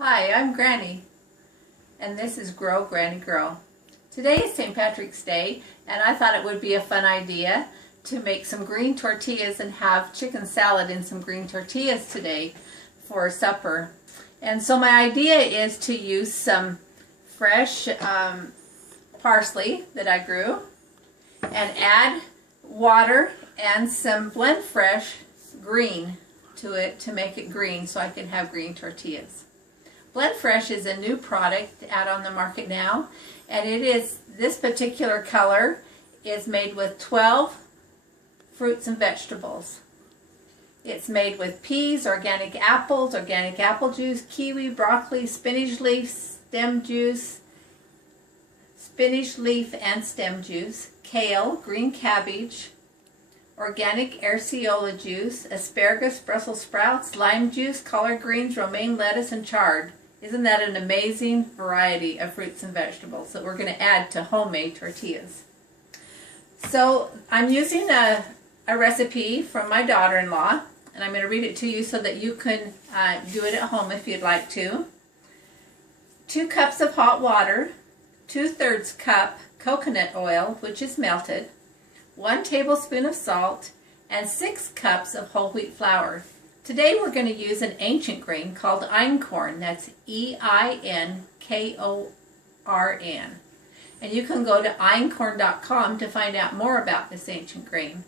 Hi, I'm Granny, and this is Grow Granny Grow. Today is St. Patrick's Day, and I thought it would be a fun idea to make some green tortillas and have chicken salad in some green tortillas today for supper. And so my idea is to use some fresh parsley that I grew and add water and some BlendFresh green to it to make it green so I can have green tortillas. BlendFresh is a new product out on the market now, and this particular color is made with 12 fruits and vegetables. It's made with peas, organic apples, organic apple juice, kiwi, broccoli, spinach leaf, stem juice, spinach leaf and stem juice, kale, green cabbage, organic acerola juice, asparagus, Brussels sprouts, lime juice, collard greens, romaine lettuce, and chard. Isn't that an amazing variety of fruits and vegetables that we're going to add to homemade tortillas? So I'm using a recipe from my daughter-in-law, and I'm going to read it to you so that you can do it at home if you'd like to. 2 cups of hot water, 2/3 cup coconut oil, which is melted, 1 tablespoon of salt, and 6 cups of whole wheat flour. Today we're going to use an ancient grain called Einkorn. That's E-I-N-K-O-R-N. And you can go to einkorn.com to find out more about this ancient grain.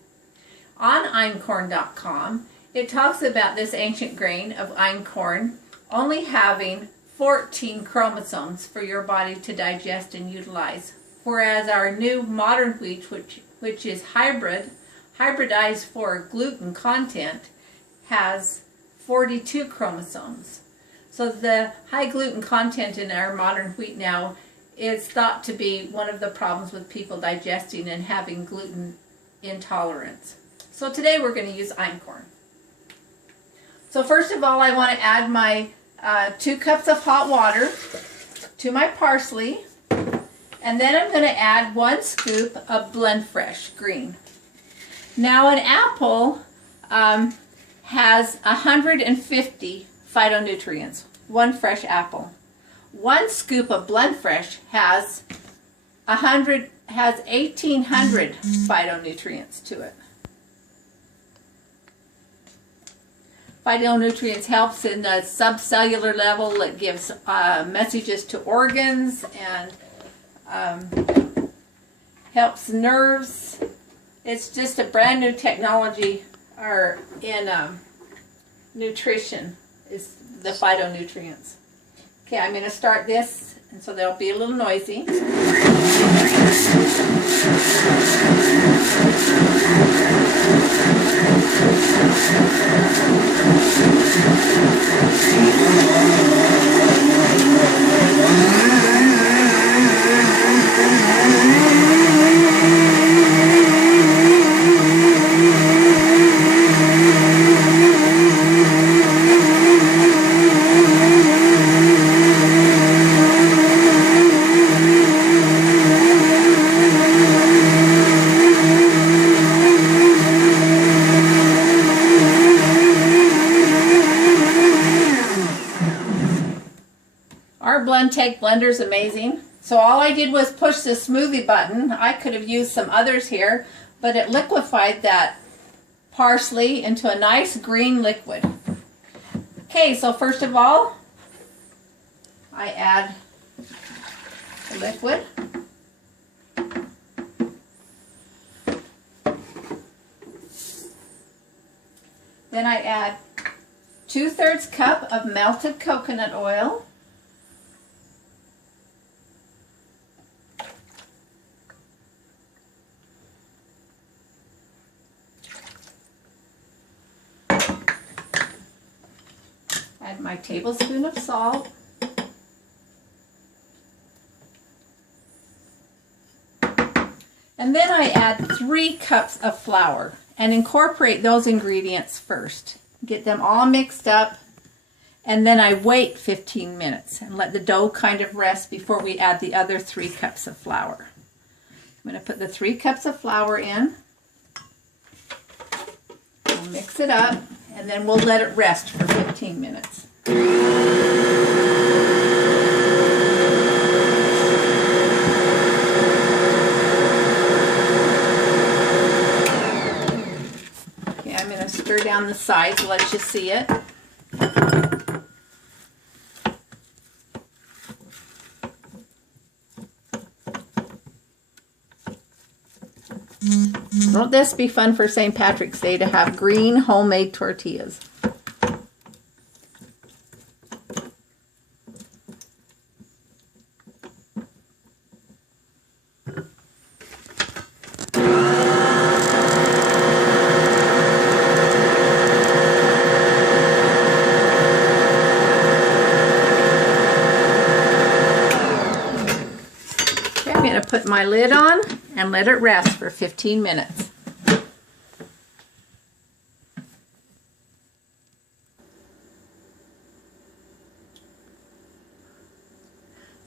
On einkorn.com, it talks about this ancient grain of einkorn only having 14 chromosomes for your body to digest and utilize, whereas our new modern wheat, which is hybridized for gluten content, has 42 chromosomes. So the high gluten content in our modern wheat now is thought to be one of the problems with people digesting and having gluten intolerance. So today we're going to use einkorn. So first of all, I want to add my 2 cups of hot water to my parsley, and then I'm going to add 1 scoop of BlendFresh green. Now an apple has 150 phytonutrients, 1 fresh apple. 1 scoop of BlendFresh has 1,800 phytonutrients to it. Phytonutrients helps in the subcellular level. It gives messages to organs and helps nerves. It's just a brand new technology in nutrition is the phytonutrients. Okay, I'm going to start this, and so they'll be a little noisy. Our BlendTech blender is amazing. So all I did was push the smoothie button. I could have used some others here, but it liquefied that parsley into a nice green liquid. Okay, so first of all, I add the liquid. Then I add 2/3 cup of melted coconut oil. Add my tablespoon of salt. And then I add 3 cups of flour and incorporate those ingredients first. Get them all mixed up, and then I wait 15 minutes and let the dough kind of rest before we add the other 3 cups of flour. I'm going to put the 3 cups of flour in. We'll mix it up, and then we'll let it rest for 15 minutes. sides, let you see it. Won't this be fun for St. Patrick's Day to have green homemade tortillas? I'm going to put my lid on and let it rest for 15 minutes.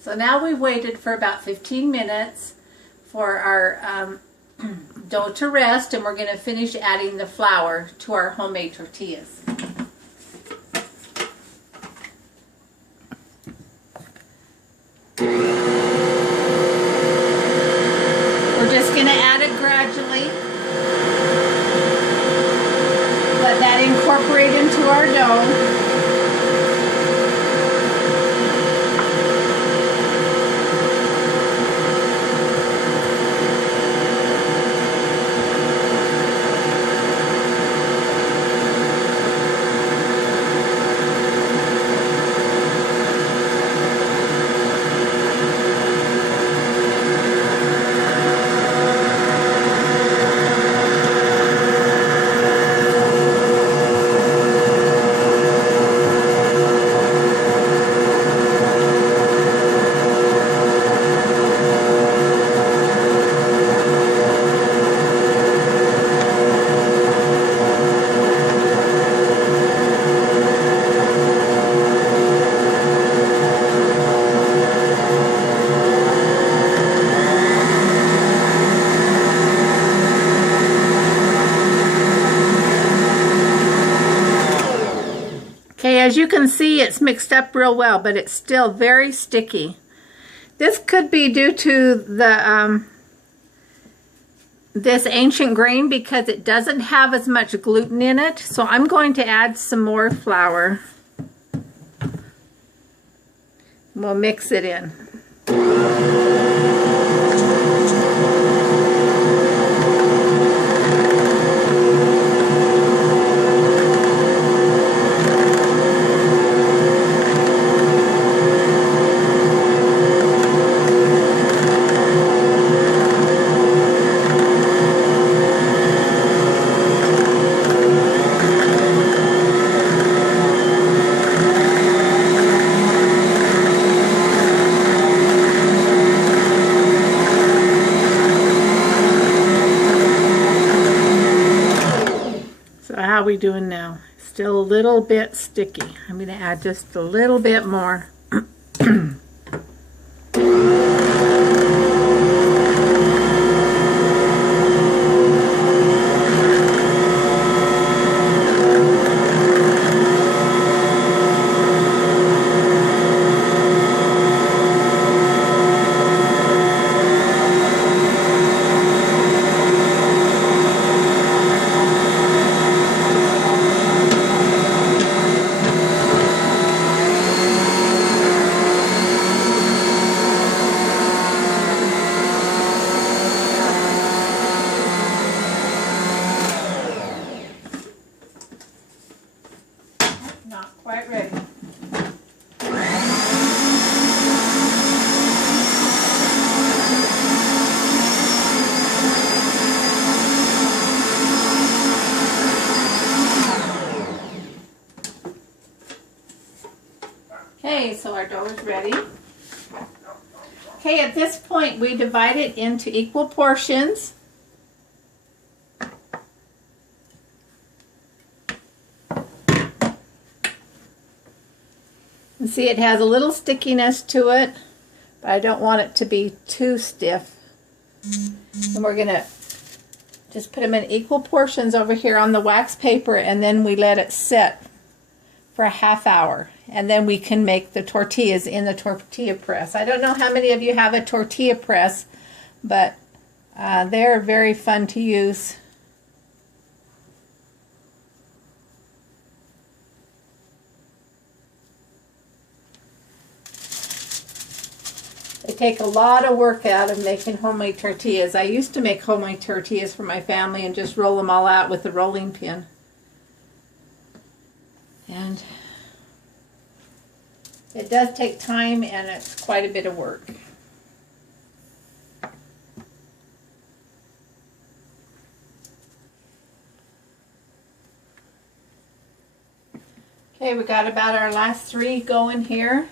So now we've waited for about 15 minutes for our dough to rest, and we're going to finish adding the flour to our homemade tortillas. We're just going to add it gradually. Let that incorporate into our dough. Okay, as you can see, it's mixed up real well, but it's still very sticky. This could be due to the this ancient grain because it doesn't have as much gluten in it. So I'm going to add some more flour. We'll mix it in. How are we doing now? Still a little bit sticky. I'm going to add just a little bit more. Not quite ready. Okay, so our dough is ready. Okay, at this point we divide it into equal portions. And see, it has a little stickiness to it, but I don't want it to be too stiff. And we're going to just put them in equal portions over here on the wax paper, and then we let it set for a half hour. And then we can make the tortillas in the tortilla press. I don't know how many of you have a tortilla press, but they're very fun to use. take a lot of work out of making homemade tortillas. I used to make homemade tortillas for my family and just roll them all out with the rolling pin. And it does take time, and it's quite a bit of work. Okay, we got about our last 3 going here.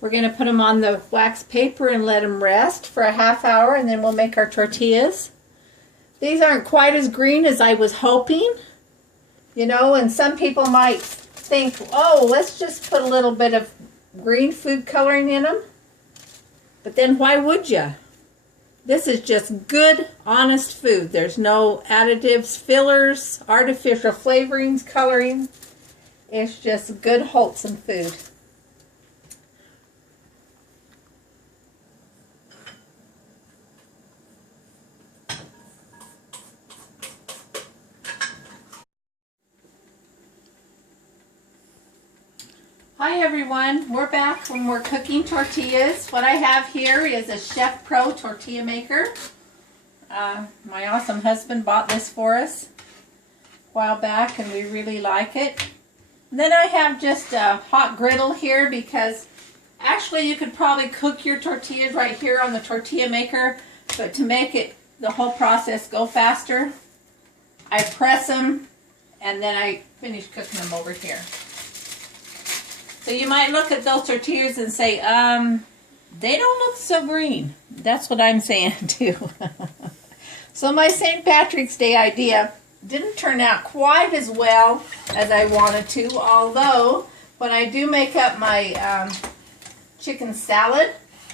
We're going to put them on the wax paper and let them rest for a ½ hour, and then we'll make our tortillas. These aren't quite as green as I was hoping, you know, and some people might think, oh, let's just put a little bit of green food coloring in them. But then why would you? This is just good, honest food. There's no additives, fillers, artificial flavorings, coloring. It's just good, wholesome food. Hi everyone, we're back when we're cooking tortillas. What I have here is a Chef Pro tortilla maker. My awesome husband bought this for us a while back, and we really like it. And then I have just a hot griddle here, because actually you could probably cook your tortillas right here on the tortilla maker, but to make it the whole process go faster, I press them and then I finish cooking them over here. So you might look at those tortillas and say, they don't look so green. That's what I'm saying too. So my St. Patrick's Day idea didn't turn out quite as well as I wanted to, although when I do make up my chicken salad,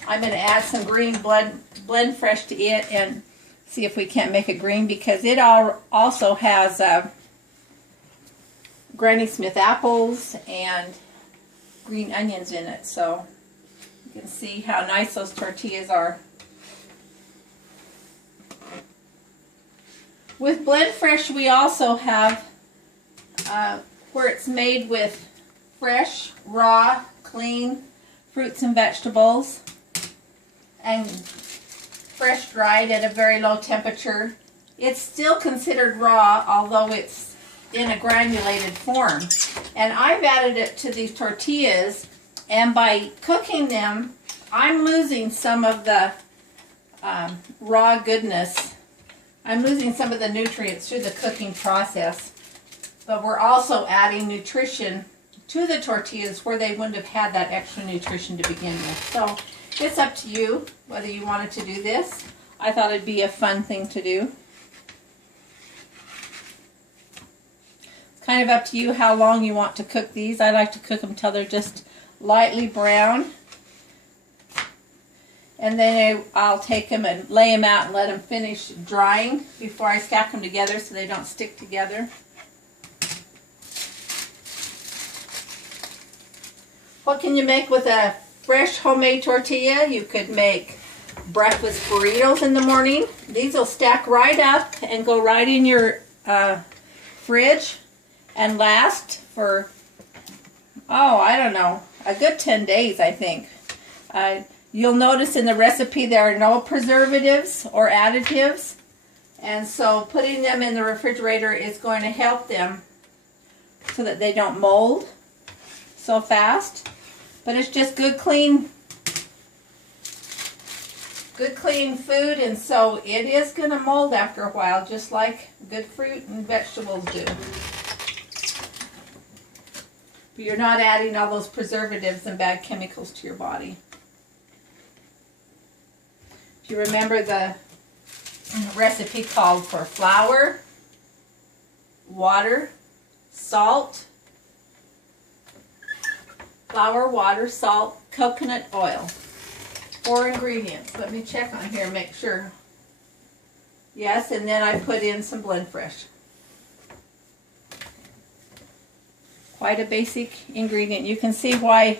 I'm going to add some green BlendFresh to it and see if we can't make it green, because it also has Granny Smith apples and green onions in it, so you can see how nice those tortillas are. With BlendFresh, we also have where it's made with fresh, raw, clean fruits and vegetables, and fresh dried at a very low temperature. It's still considered raw, although it's in a granulated form. And I've added it to these tortillas, and by cooking them, I'm losing some of the raw goodness. I'm losing some of the nutrients through the cooking process. But we're also adding nutrition to the tortillas where they wouldn't have had that extra nutrition to begin with. So it's up to you whether you wanted to do this. I thought it'd be a fun thing to do. Kind of up to you how long you want to cook these. I like to cook them till they're just lightly brown. And then I'll take them and lay them out and let them finish drying before I stack them together so they don't stick together. What can you make with a fresh homemade tortilla? You could make breakfast burritos in the morning. These will stack right up and go right in your fridge and last for, oh, I don't know, a good 10 days, I think. You'll notice in the recipe there are no preservatives or additives, and so putting them in the refrigerator is going to help them so that they don't mold so fast. But it's just good clean food, and so it is going to mold after a while, just like good fruit and vegetables do. But you're not adding all those preservatives and bad chemicals to your body. If you remember, the recipe called for flour, water, salt, coconut oil. 4 ingredients. Let me check on here, make sure. Yes, and then I put in some BlendFresh. Quite a basic ingredient. You can see why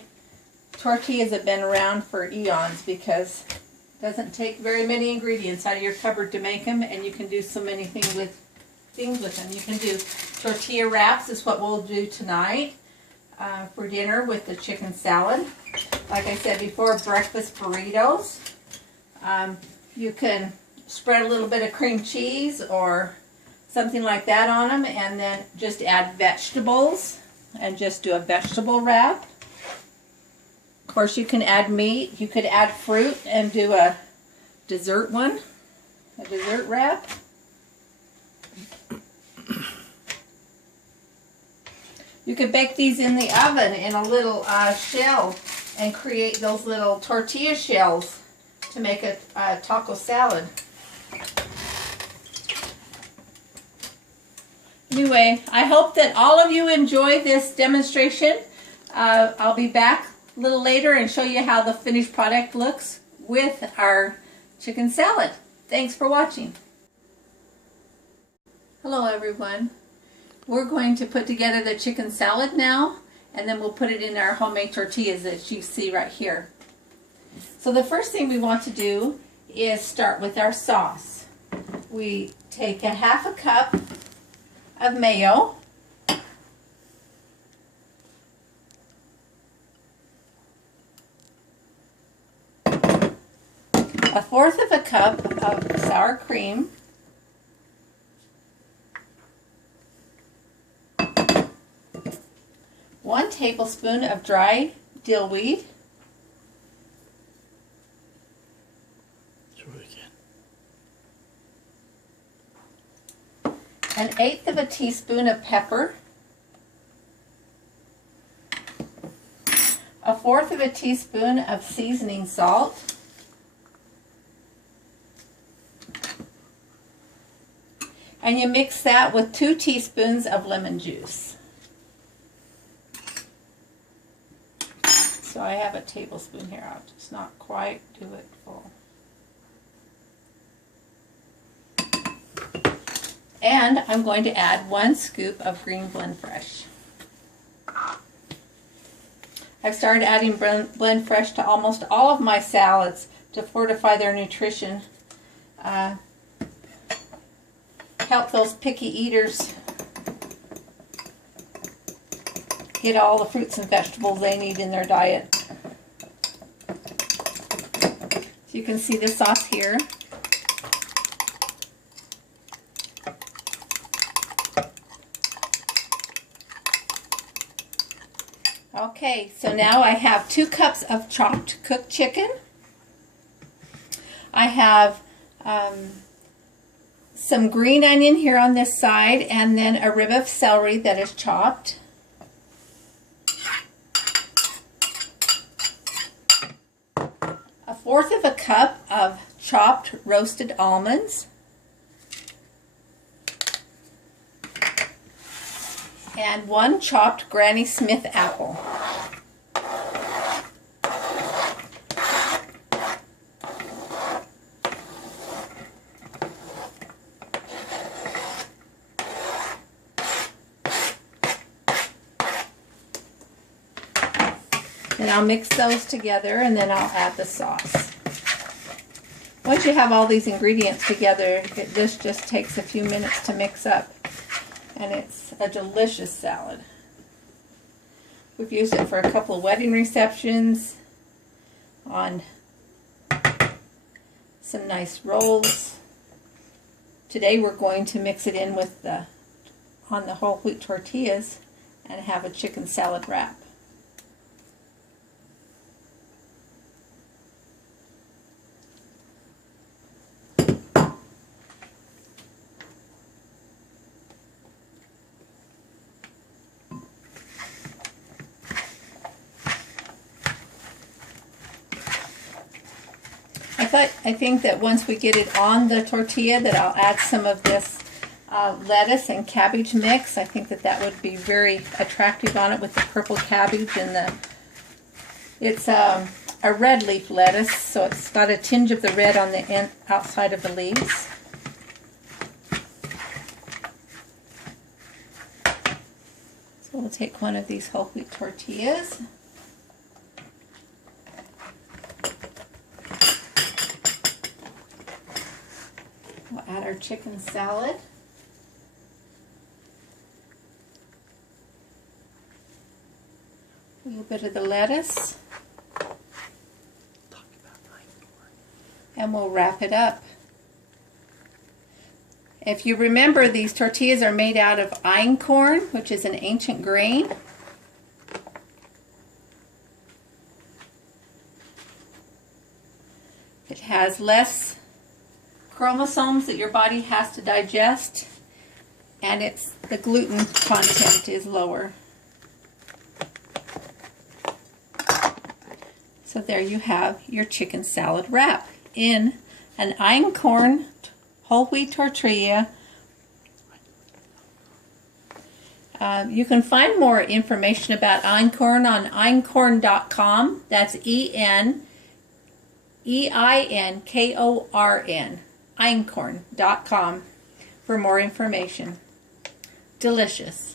tortillas have been around for eons, because it doesn't take very many ingredients out of your cupboard to make them, and you can do so many things with them. You can do tortilla wraps, is what we'll do tonight. for dinner with the chicken salad. Like I said before, breakfast burritos. You can spread a little bit of cream cheese or something like that on them, and then just add vegetables and just do a vegetable wrap. Of course, you can add meat. You could add fruit and do a dessert one, a dessert wrap. You could bake these in the oven in a little shell and create those little tortilla shells to make a taco salad. Anyway, I hope that all of you enjoy this demonstration. I'll be back a little later and show you how the finished product looks with our chicken salad. Thanks for watching. Hello everyone. We're going to put together the chicken salad now, and then we'll put it in our homemade tortillas that you see right here. So the first thing we want to do is start with our sauce. We take a half a cup of mayo, a fourth of a cup of sour cream, one tablespoon of dry dill weed, an eighth of a teaspoon of pepper, a fourth of a teaspoon of seasoning salt, and you mix that with 2 teaspoons of lemon juice. So I have a tablespoon here. I'll just not quite do it full. And I'm going to add 1 scoop of green BlendFresh. I've started adding BlendFresh to almost all of my salads to fortify their nutrition. Help those picky eaters get all the fruits and vegetables they need in their diet. So you can see the sauce here. Okay, so now I have 2 cups of chopped cooked chicken. I have some green onion here on this side, and then a rib of celery that is chopped. A fourth of a cup of chopped roasted almonds. And 1 chopped Granny Smith apple. And I'll mix those together, and then I'll add the sauce. Once you have all these ingredients together, this just takes a few minutes to mix up. And it's a delicious salad. We've used it for a couple of wedding receptions, on some nice rolls. Today we're going to mix it in with on the whole wheat tortillas and have a chicken salad wrap. I think that once we get it on the tortilla, that I'll add some of this lettuce and cabbage mix. I think that that would be very attractive on it with the purple cabbage and it's a red leaf lettuce, so it's got a tinge of the red on the outside of the leaves. So we'll take one of these whole wheat tortillas. We'll add our chicken salad. little bit of the lettuce, and we'll wrap it up. If you remember, these tortillas are made out of einkorn, which is an ancient grain. It has less chromosomes that your body has to digest, and the gluten content is lower. So there you have your chicken salad wrap in an einkorn whole wheat tortilla. You can find more information about einkorn on einkorn.com. That's EINKORN, einkorn.com for more information. Delicious.